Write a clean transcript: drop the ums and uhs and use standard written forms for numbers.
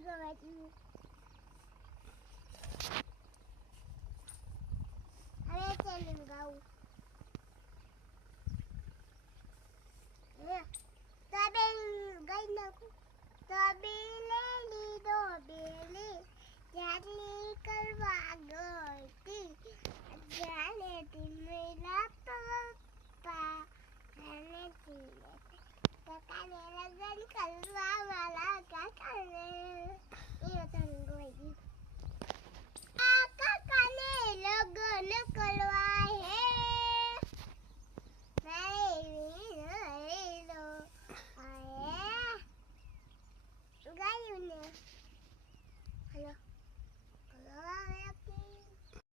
ગવાતું હવે ચેલેન્જ ગાઉં તબેલી ગઈ નાખું તબેલી દો બેલી જાલી કરવા ગઈ જાને તીમેરા પપ્પા અને તીમે કાકાને લગન કરવા